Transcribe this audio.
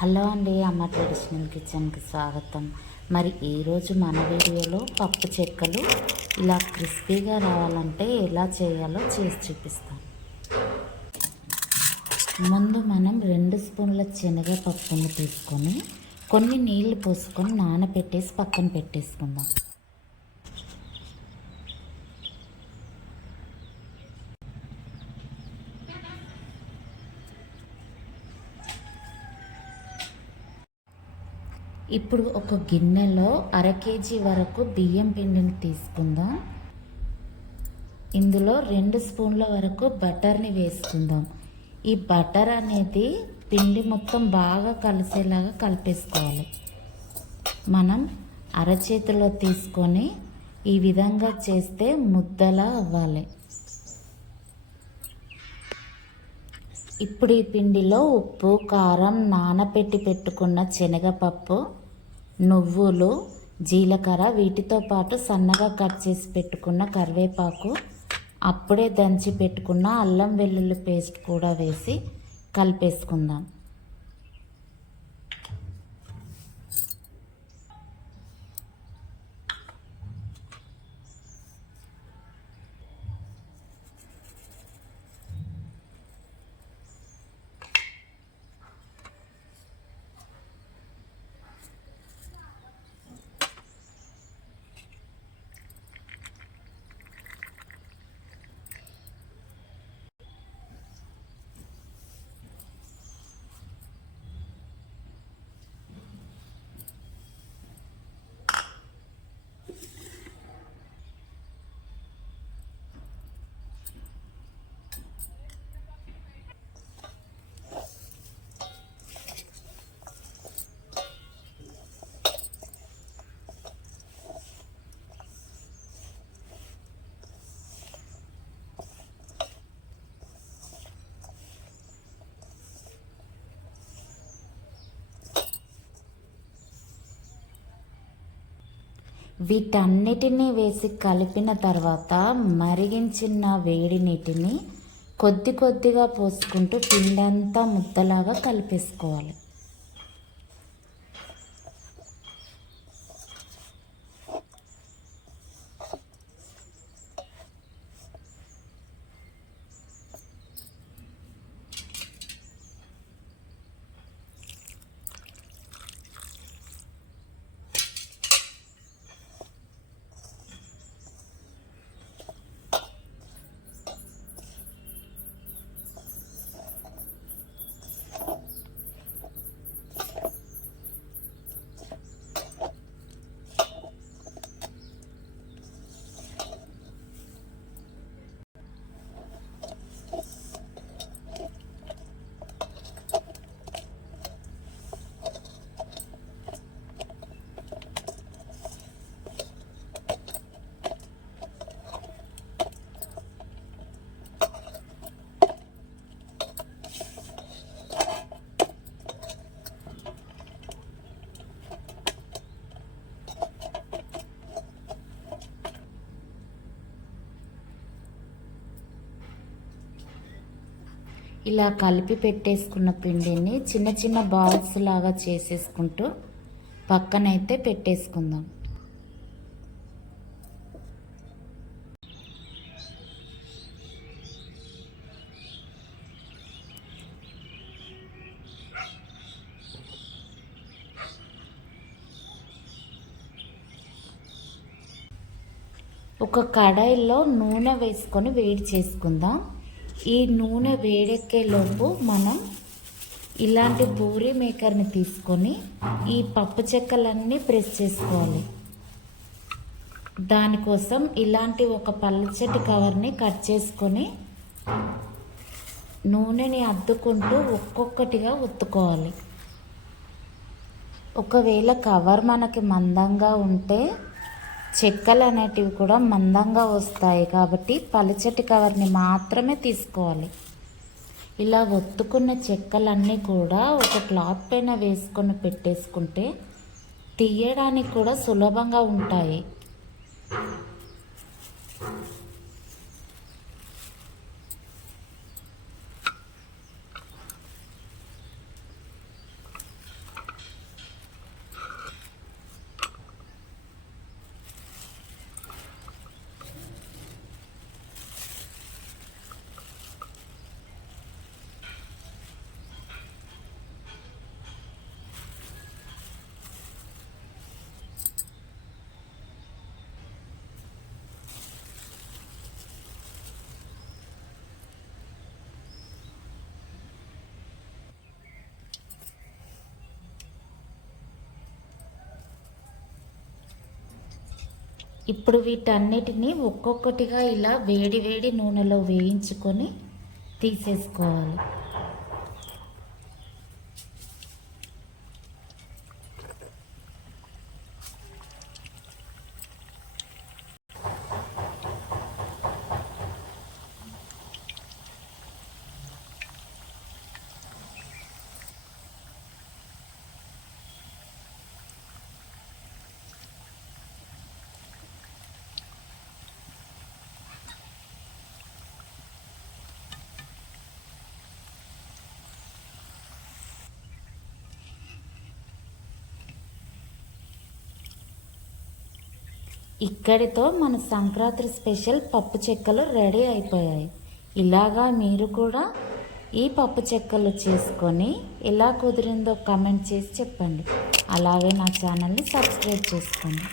Hello అండి, అమ్మ traditional కిచెన్కి స్వాగతం. మరి ఈరోజు మన వీడియోలో పప్పు చెక్కలు ఇలా క్రిస్పీగా రావాలంటే ఎలా చేయాలో చేసి చూపిస్తాం. ముందు మనం 2 స్పూన్ల శనగపప్పును తీసుకొని కొన్ని నీళ్లు పోసుకొని నానబెట్టేసి పక్కన పెట్టేసుకుందాం. ఇప్పుడు ఒక గిన్నెలో 1/2 కేజీ వరకు బియ్యం పిండిని తీసుకుందాం. ఇందులో 2 స్పూన్ల వరకు బటర్ని వేసుకుందాం. ఈ బటర్ అనేది పిండి మొత్తం బాగా కలిసేలాగా కలిపేసుకోవాలి. మనం అరచేతిలో తీసుకొని ఈ విధంగా చేస్తే ముద్దలా అవ్వాలి. ఇప్పుడు ఈ పిండిలో ఉప్పు, కారం, నానబెట్టి పెట్టుకున్న శనగపప్పు, నువ్వులు, జీలకర్ర, వీటితో పాటు సన్నగా కట్ చేసి పెట్టుకున్న కరివేపాకు, అప్పుడే దంచి పెట్టుకున్న అల్లం వెల్లుల్లి పేస్ట్ కూడా వేసి కలిపేసుకుందాం. వీటన్నిటినీ వేసి కలిపిన తర్వాత మరిగించిన వేడి నీటిని కొద్ది కొద్దిగా పోసుకుంటూ పిండంతా ముద్దలాగా కలిపేసుకోవాలి. ఇలా కలిపి పెట్టేసుకున్న పిండిని చిన్న చిన్న బాల్స్ లాగా చేసేసుకుంటూ పక్కనైతే పెట్టేసుకుందాం. ఒక కడాయిలో నూనె వేసుకొని వేడి చేసుకుందాం. ఈ నూనె వేడెక్కేలోపు మనం ఇలాంటి పూరీ మేకర్ని తీసుకొని ఈ పప్పు చెక్కలన్నీ ప్రెస్ చేసుకోవాలి. దానికోసం ఇలాంటి ఒక పల్చటి కవర్ని కట్ చేసుకొని నూనెని అద్దుకుంటూ ఒక్కొక్కటిగా ఒత్తుకోవాలి. ఒకవేళ కవర్ మనకి మందంగా ఉంటే చెక్కలు అనేటివి కూడా మందంగా వస్తాయి, కాబట్టి పలుచటి కవర్ని మాత్రమే తీసుకోవాలి. ఇలా ఒత్తుకున్న చెక్కలన్నీ కూడా ఒక క్లాత్ పైన వేసుకొని పెట్టేసుకుంటే తీయడానికి కూడా సులభంగా ఉంటాయి. ఇప్పుడు వీటన్నిటిని ఒక్కొక్కటిగా ఇలా వేడి వేడి నూనెలో వేయించుకొని తీసేసుకోవాలి. ఇక్కడితో మన సంక్రాంతి స్పెషల్ పప్పు చెక్కలు రెడీ అయిపోయాయి. ఇలాగా మీరు కూడా ఈ పప్పు చెక్కలు చేసుకొని ఎలా కుదిరిందో కామెంట్ చేసి చెప్పండి. అలాగే నా ఛానల్ని సబ్స్క్రైబ్ చేసుకోండి.